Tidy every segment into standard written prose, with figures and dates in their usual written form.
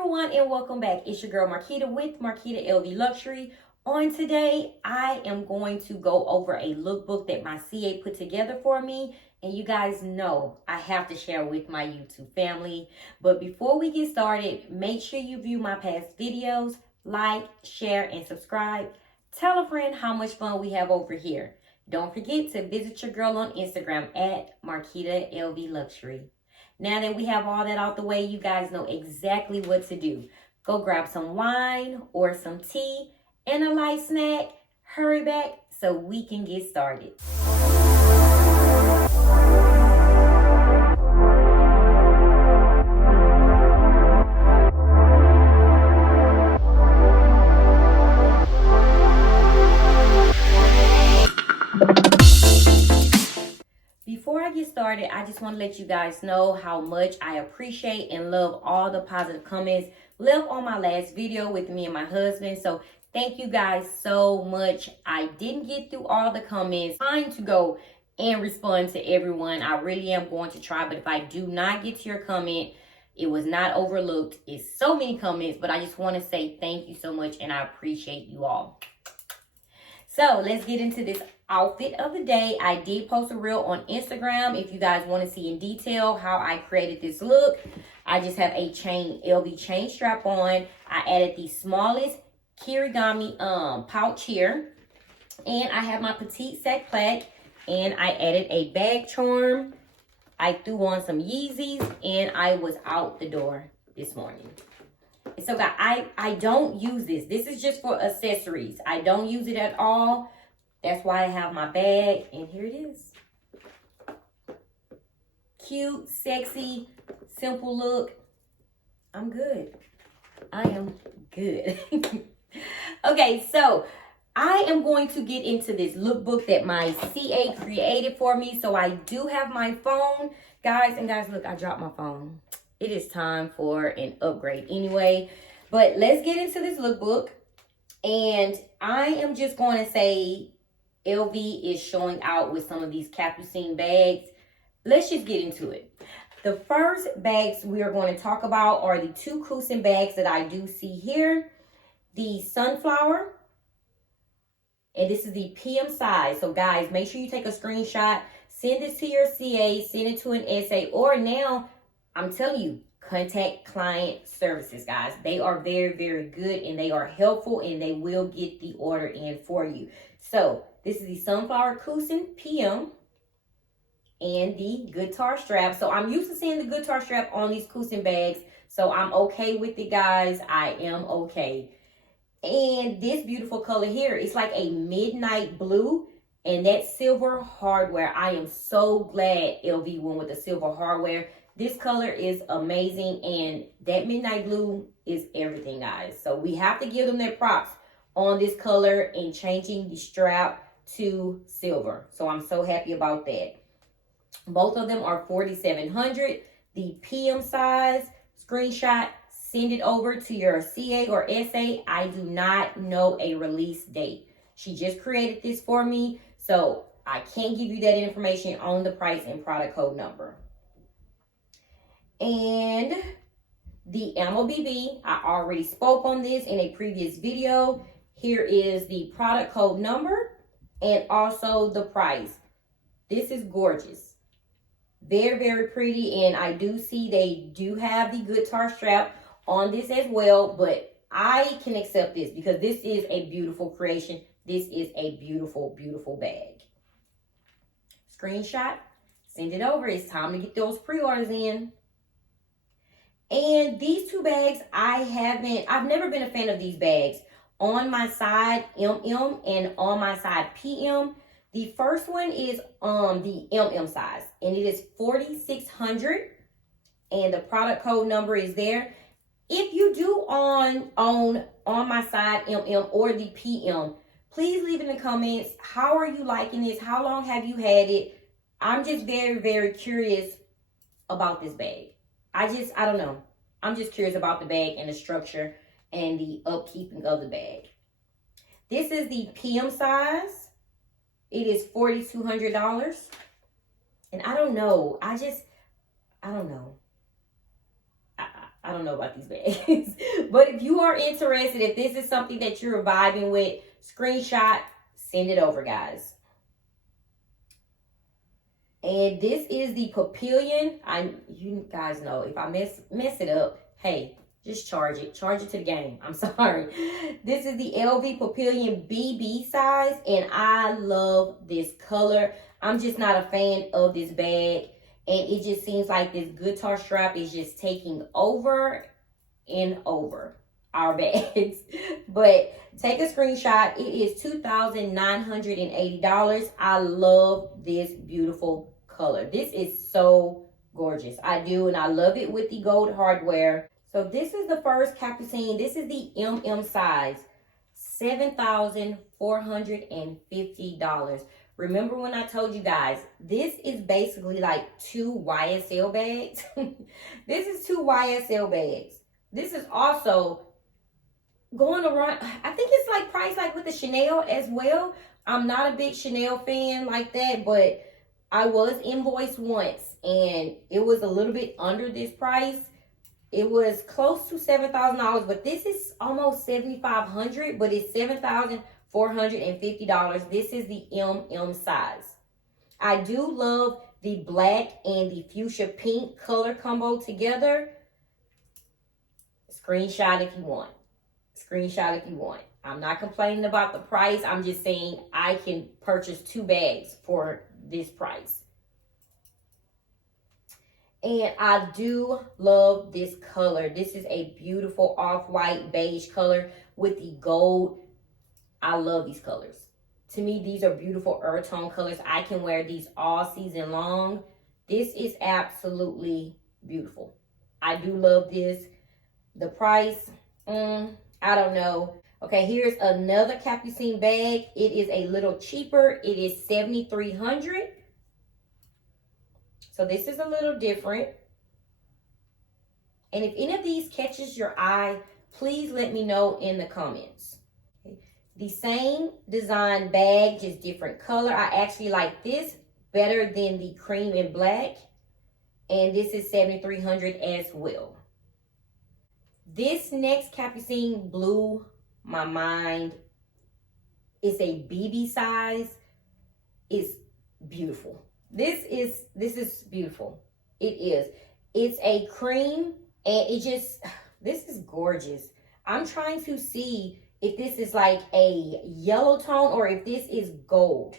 everyone, and welcome back. It's your girl Marquita with Marquita LV Luxury. On today, I am going to go over a lookbook that my CA put together for me. And you guys know I have to share with my YouTube family. But before we get started, make sure you view my past videos, like, share, and subscribe. Tell a friend how much fun we have over here. Don't forget to visit your girl on Instagram at Marquita LV Luxury. Now that we have all that out the way, you guys know exactly what to do. Go grab some wine or some tea and a light snack. Hurry back so we can get started. Before I get started, I just want to let you guys know how much I appreciate and love all the positive comments left on my last video with me and my husband. So thank you guys so much. I didn't get through all the comments. I'm trying to go and respond to everyone. I really am going to try, but if I do not get to your comment, it was not overlooked. It's so many comments, but I just want to say thank you so much and I appreciate you all. So let's get into this outfit of the day. I did post a reel on Instagram if you guys want to see in detail how I created this look. I just have a LV chain strap on. I added the smallest kirigami pouch here. And I have my petite sac plaque. And I added a bag charm. I threw on some Yeezys and I was out the door this morning. So guys, I don't use this. This is just for accessories. I don't use it at all. That's why I have my bag. And here it is. Cute, sexy, simple look. I'm good. I am good. Okay, so I am going to get into this lookbook that my CA created for me. So I do have my phone. Guys, look, I dropped my phone. It is time for an upgrade anyway. But let's get into this lookbook. And I am just going to say LV is showing out with some of these Capucines bags. Let's just get into it. The first bags we are going to talk about are the two Coussin bags that I do see here. The Sunflower. And this is the PM size. So guys, make sure you take a screenshot. Send this to your CA. Send it to an SA. Or now, I'm telling you, contact client services, guys. They are very, very good and they are helpful and they will get the order in for you. So this is the Sunflower Coussin PM and the guitar strap. So I'm used to seeing the guitar strap on these Coussin bags. So I'm okay with it, guys. I am okay. And this beautiful color here, it's like a midnight blue. And that silver hardware, I am so glad LV went with the silver hardware. This color is amazing, and that midnight blue is everything, guys. So we have to give them their props on this color and changing the strap to silver. So I'm so happy about that. Both of them are 4,700. The PM size, screenshot, send it over to your CA or SA. I do not know a release date. She just created this for me, so I can't give you that information on the price and product code number. And the Ammo BB, I already spoke on this in a previous video. Here is the product code number and also the price. This is gorgeous. Very, very pretty. And I do see they do have the guitar strap on this as well. But I can accept this because this is a beautiful creation. This is a beautiful, beautiful bag. Screenshot, send it over. It's time to get those pre-orders in. And these two bags, I've never been a fan of these bags. On my side, MM, and on my side, PM. The first one is the MM size, and it is 4,600. And the product code number is there. If you do own on my side, MM or the PM, please leave in the comments, how are you liking this? How long have you had it? I'm just very, very curious about this bag. I don't know. I'm just curious about the bag and the structure and the upkeeping of the bag. This is the PM size. It is $4,200. And I don't know. I don't know. I don't know about these bags. But if you are interested, if this is something that you're vibing with, screenshot, send it over, guys. And this is the Papillion. You guys know, if I mess it up, hey, just charge it. Charge it to the game. I'm sorry. This is the LV Papillion BB size, and I love this color. I'm just not a fan of this bag, and it just seems like this guitar strap is just taking over and over our bags. But take a screenshot. It is $2,980. I love this beautiful color. This is so gorgeous. I do, and I love it with the gold hardware. So this is the first Capucine. This is the MM size, $7,450. Remember when I told you guys, this is basically like 2 YSL bags. This is 2 YSL bags. This is also going around, I think it's like priced like with the Chanel as well. I'm not a big Chanel fan like that, but I was invoiced once and it was a little bit under this price. It was close to $7,000, but this is almost $7,500, but it's $7,450. This is the MM size. I do love the black and the fuchsia pink color combo together. Screenshot if you want. Screenshot if you want. I'm not complaining about the price. I'm just saying I can purchase 2 bags for this price. And I do love this color. This is a beautiful off-white beige color with the gold. I love these colors. To me, these are beautiful earth tone colors. I can wear these all season long. This is absolutely beautiful. I do love this. The price, I don't know. Okay, here's another Capucine bag. It is a little cheaper. It is $7,300. So this is a little different. And if any of these catches your eye, please let me know in the comments. Okay. The same design bag, just different color. I actually like this better than the cream and black. And this is $7,300 as well. This next Capucine blew my mind. It's a BB size. It's beautiful. This is beautiful. It is. It's a cream and this is gorgeous. I'm trying to see if this is like a yellow tone or if this is gold.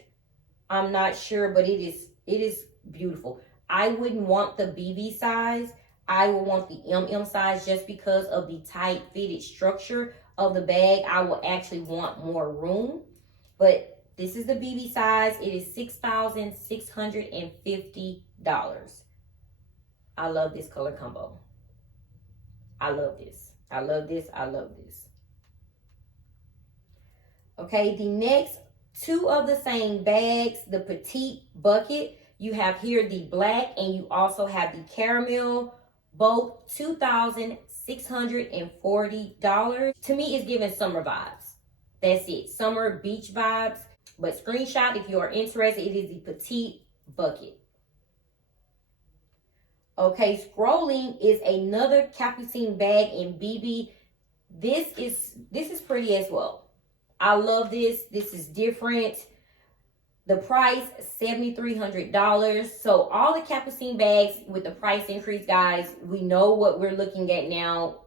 I'm not sure, but it is beautiful. I wouldn't want the BB size. I would want the MM size just because of the tight fitted structure of the bag. I will actually want more room, but this is the BB size. It is $6,650. I love this color combo. I love this. I love this. I love this. Okay, the next 2 of the same bags, the petite bucket. You have here the black and you also have the caramel. Both $2,640. To me, it's giving summer vibes. That's it. Summer beach vibes. But screenshot if you are interested. It is the petite bucket. Okay, scrolling is another Capucine bag in BB. This is pretty as well. I love this. This is different. The price, $7,300. So all the Capucine bags with the price increase, guys, we know what we're looking at now.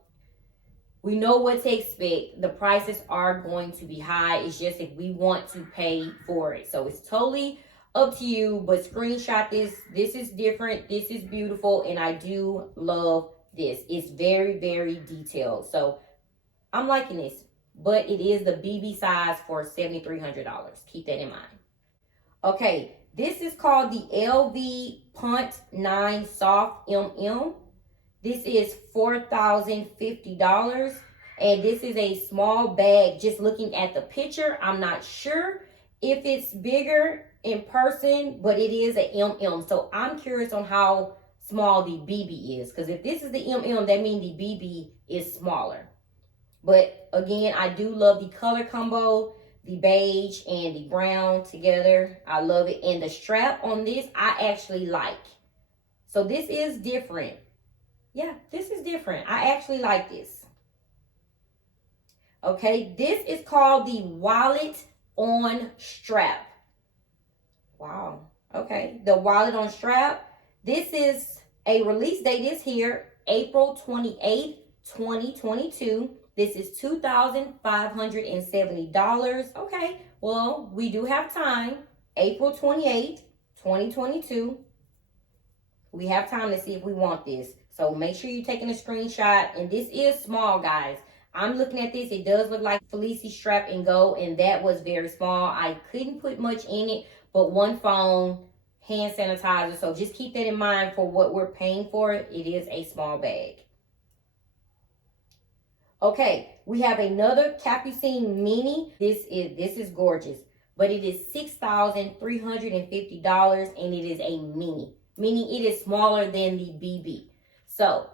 We know what to expect. The prices are going to be high. It's just if we want to pay for it. So it's totally up to you, but screenshot this. This is different. This is beautiful, and I do love this. It's very, very detailed. So I'm liking this, but it is the BB size for $7,300. Keep that in mind. Okay, this is called the LV Punt 9 Soft MM. This is $4,050. And this is a small bag. Just looking at the picture, I'm not sure if it's bigger in person, but it is an MM. So I'm curious on how small the BB is. Because if this is the MM, that means the BB is smaller. But again, I do love the color combo. The beige and the brown together. I love it. And the strap on this, I actually like. So this is different. Yeah, this is different. I actually like this. Okay, this is called the wallet on strap. Wow. Okay, the wallet on strap. This is a release date is here, April 28th, 2022. This is $2,570. Okay, well, we do have time. April 28th, 2022. We have time to see if we want this. So make sure you're taking a screenshot. And this is small, guys. I'm looking at this. It does look like Felici strap and go, and that was very small. I couldn't put much in it, but one phone, hand sanitizer. So just keep that in mind for what we're paying for. It is a small bag. Okay, we have another Capucine mini. This is gorgeous, but it is $6,350, and it is a mini. Meaning it is smaller than the BB. So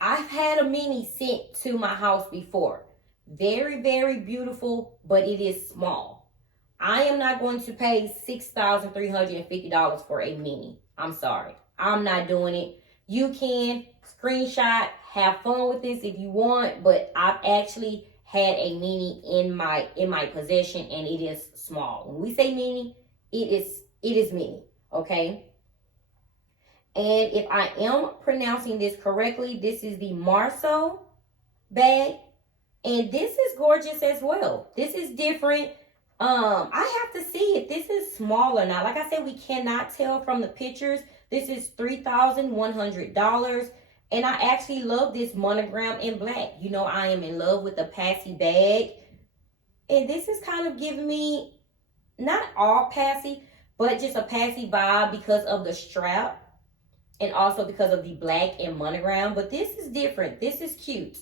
I've had a mini sent to my house before. Very, very beautiful, but it is small. I am not going to pay $6,350 for a mini. I'm sorry. I'm not doing it. You can screenshot, have fun with this if you want, but I've actually had a mini in my possession, and it is small. When we say mini, it is mini, okay? And if I am pronouncing this correctly, this is the Marceau bag. And this is gorgeous as well. This is different. I have to see if this is small or not. Like I said, we cannot tell from the pictures. This is $3,100. And I actually love this monogram in black. You know, I am in love with the Passy bag. And this is kind of giving me, not all Passy, but just a Passy vibe because of the strap. And also because of the black and monogram. But this is different. This is cute.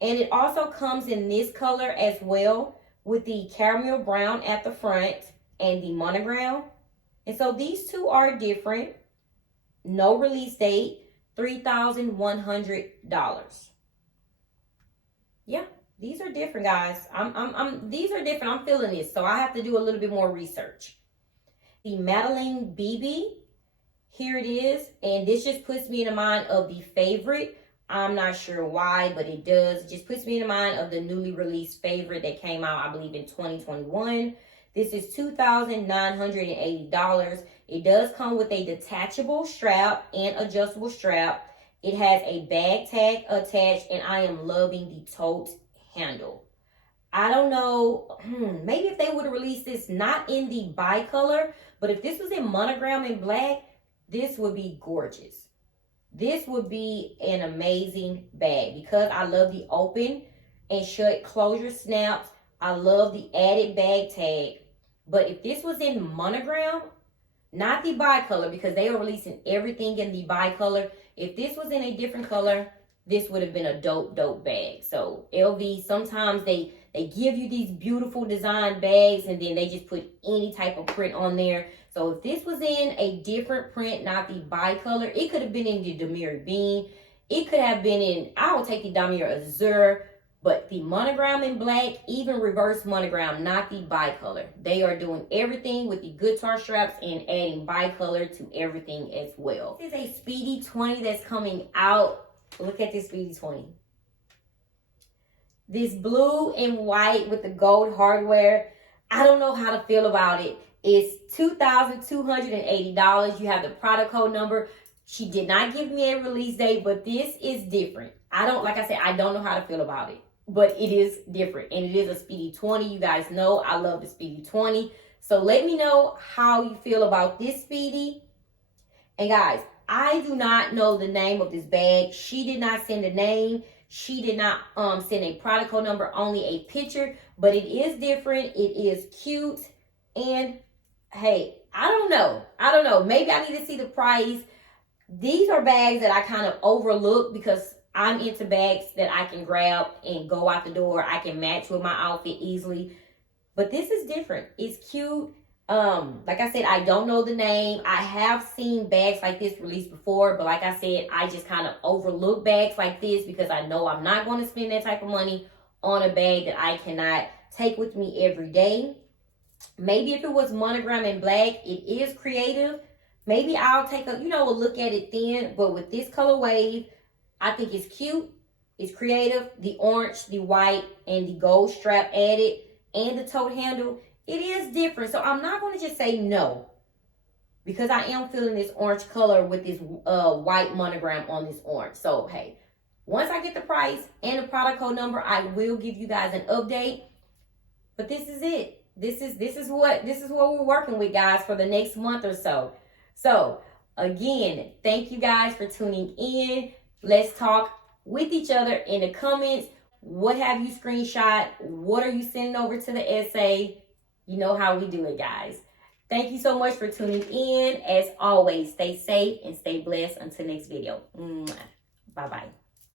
And it also comes in this color as well, with the caramel brown at the front and the monogram. And so these two are different. No release date. $3,100. Yeah, these are different, guys. These are different. I'm feeling this. So I have to do a little bit more research. The Madeline BB. Here it is, and this just puts me in the mind of the favorite. I'm not sure why, but it does. It just puts me in the mind of the newly released favorite that came out, I believe, in 2021. This is $2,980. It does come with a detachable strap and adjustable strap. It has a bag tag attached, and I am loving the tote handle. I don't know, maybe if they would have released this not in the bicolor, but if this was in monogram in black, this would be gorgeous. This would be an amazing bag because I love the open and shut closure snaps. I love the added bag tag. But if this was in monogram, not the bicolor, because they are releasing everything in the bicolor. If this was in a different color, this would have been a dope bag. So LV, sometimes they give you these beautiful design bags and then they just put any type of print on there. So if this was in a different print, not the bicolor, it could have been in the Demir Bean. It could have been in, I would take the Demir Azure, but the monogram in black, even reverse monogram, not the bicolor. They are doing everything with the guitar straps and adding bicolor to everything as well. This is a Speedy 20 that's coming out. Look at this Speedy 20. This blue and white with the gold hardware. I don't know how to feel about it. It's $2,280. You have the product code number. She did not give me a release date, but this is different. Like I said, I don't know how to feel about it, but it is different. And it is a Speedy 20. You guys know I love the Speedy 20. So let me know how you feel about this Speedy. And guys, I do not know the name of this bag. She did not send a name. She did not send a product code number, only a picture, but it is different. It is cute. And hey, I don't know. Maybe I need to see the price. These are bags that I kind of overlook because I'm into bags that I can grab and go out the door. I can match with my outfit easily. But this is different. It's cute. Like I said, I don't know the name. I have seen bags like this released before, but like I said, I just kind of overlook bags like this because I know I'm not going to spend that type of money on a bag that I cannot take with me every day. Maybe if it was monogram in black, it is creative, Maybe I'll take a, a look at it then. But with this color wave, I think it's cute. It's creative. The orange, the white, and the gold strap added, and the tote handle. It is different. So I'm not going to just say no, because I am feeling this orange color with this white monogram on this orange. So, hey, once I get the price and the product code number, I will give you guys an update. But this is it. This is what we're working with, guys, for the next month or so. So, again, thank you guys for tuning in. Let's talk with each other in the comments. What have you screenshot? What are you sending over to the essay? You know how we do it, guys. Thank you so much for tuning in. As always, stay safe and stay blessed. Until next video. Bye-bye.